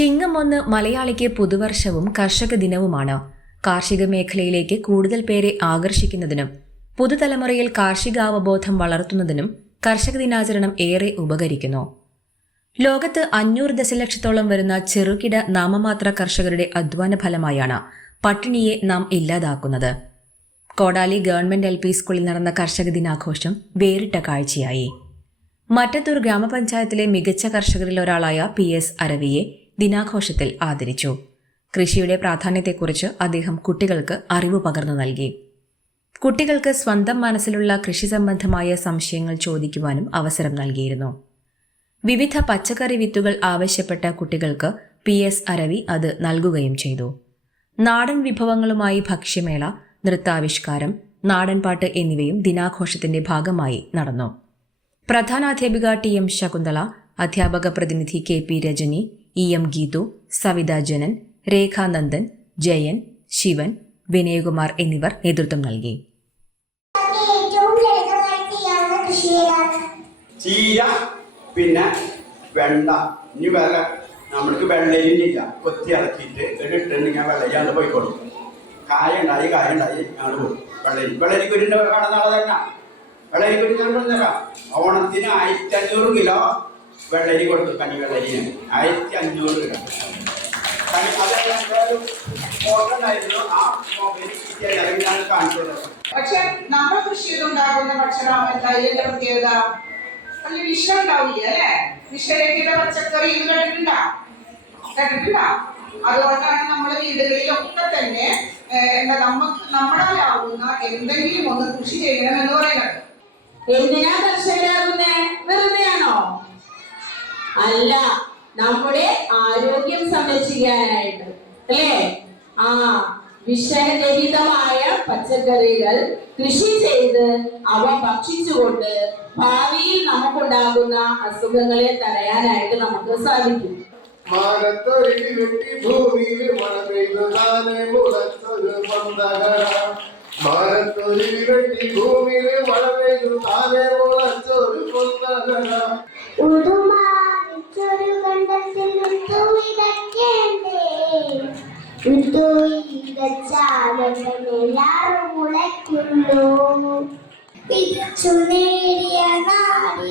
ചിങ്ങം ഒന്ന് മലയാളിക്ക് പുതുവർഷവും കർഷക ദിനവുമാണ്. കാർഷിക മേഖലയിലേക്ക് കൂടുതൽ പേരെ ആകർഷിക്കുന്നതിനും പുതുതലമുറയിൽ കാർഷികാവബോധം വളർത്തുന്നതിനും കർഷക ദിനാചരണം ഏറെ ഉപകരിക്കുന്നു. ലോകത്ത് അഞ്ഞൂറ് ദശലക്ഷത്തോളം വരുന്ന ചെറുകിട നാമമാത്ര കർഷകരുടെ അധ്വാന ഫലമായാണ് പട്ടിണിയെ നാം ഇല്ലാതാക്കുന്നത്. കോടാലി ഗവൺമെന്റ് എൽ പി സ്കൂളിൽ നടന്ന കർഷക ദിനാഘോഷം വേറിട്ട കാഴ്ചയായി. മറ്റത്തൂർ ഗ്രാമപഞ്ചായത്തിലെ മികച്ച കർഷകരിൽ ഒരാളായ പി എസ് അരവിയെ ദിനാഘോഷത്തിൽ ആദരിച്ചു. കൃഷിയുടെ പ്രാധാന്യത്തെക്കുറിച്ച് അദ്ദേഹം കുട്ടികൾക്ക് അറിവ് പകർന്നു നൽകി. കുട്ടികൾക്ക് സ്വന്തം മനസ്സിലുള്ള കൃഷി സംബന്ധമായ സംശയങ്ങൾ ചോദിക്കുവാനും അവസരം നൽകിയിരുന്നു. വിവിധ പച്ചക്കറി വിത്തുകൾ ആവശ്യപ്പെട്ട കുട്ടികൾക്ക് പി. എസ്. അരവി അത് നൽകുകയും ചെയ്തു. നാടൻ വിഭവങ്ങളുമായി ഭക്ഷ്യമേള നൃത്താവിഷ്കാരം നാടൻപാട്ട് എന്നിവയും ദിനാഘോഷത്തിന്റെ ഭാഗമായി നടന്നു. പ്രധാനാധ്യാപിക ടി. എം. ശകുന്തള അധ്യാപക പ്രതിനിധി K. P. Rajani E M Geethu Savitha Janan Rekhanandan Jayan Shivan Vinayakumar എന്നിവർ നേതൃത്വം നൽകി. ചീര പിന്നെ വെണ്ട. ഇനി വേറെ നമ്മൾക്ക് വെള്ളരിയില്ല കൊത്തി ഇറക്കിയിട്ട് ഇട്ടിട്ടുണ്ടെങ്കിൽ വെള്ളരി അത് പോയിക്കോളും കായ ഉണ്ടായി കായ ഉണ്ടായി ഞങ്ങൾ പോകും. വെള്ളരി വെള്ളരിക്കുരിന്റെ വേണം നാളെ തന്നെ വെള്ളരിക്കുരി ഞാൻ തന്നെ ഓണത്തിന് ആയിരത്തി അഞ്ഞൂറ് കിലോ വെള്ളരി കൊടുത്തു പനി വെള്ളരി. ആയിരത്തി അഞ്ഞൂറ് ഗ്രാം അതെല്ലാം ഫോട്ടോ ആ മൊബൈൽ കിട്ടിയാൽ ഞാൻ കാണിച്ചു പക്ഷെ നമ്മൾ കൃഷി ചെയ്തുണ്ടാകുന്ന ഭക്ഷണം എന്താ? ഇതിന്റെ പ്രത്യേകത. വലിയ വിഷം ഉണ്ടാവില്ല അല്ലെ? വിഷരഹിത പച്ചക്കറി ഇത് കണ്ടിട്ടുണ്ടാ? കണ്ടിട്ടുണ്ടാ? അതുകൊണ്ടാണ് നമ്മുടെ വീടുകളിലൊക്കെ തന്നെ എന്താ നമുക്ക് നമ്മളാലാവുന്ന എന്തെങ്കിലും ഒന്ന് കൃഷി ചെയ്യണം എന്ന് പറയുന്നത്. എന്തിനാ കർഷകരാകുന്നേ? അല്ല നമ്മുടെ ആരോഗ്യം സംരക്ഷിക്കാനായിട്ട് അല്ലേ? ആ വിഷരഹിതമായ പച്ചക്കറികൾ കൃഷി ചെയ്ത് അവ ഭക്ഷിച്ചുകൊണ്ട് ഭാവിയിൽ നമുക്കുണ്ടാകുന്ന അസുഖങ്ങളെ തടയാനായിട്ട് നമുക്ക് സാധിക്കും. ഭൂമിയിൽ മഴ ഭൂമിയിൽ വിതയ്ക്കേണ്ടേ വിത്തു പിച്ചു നേടിയ നേടിയ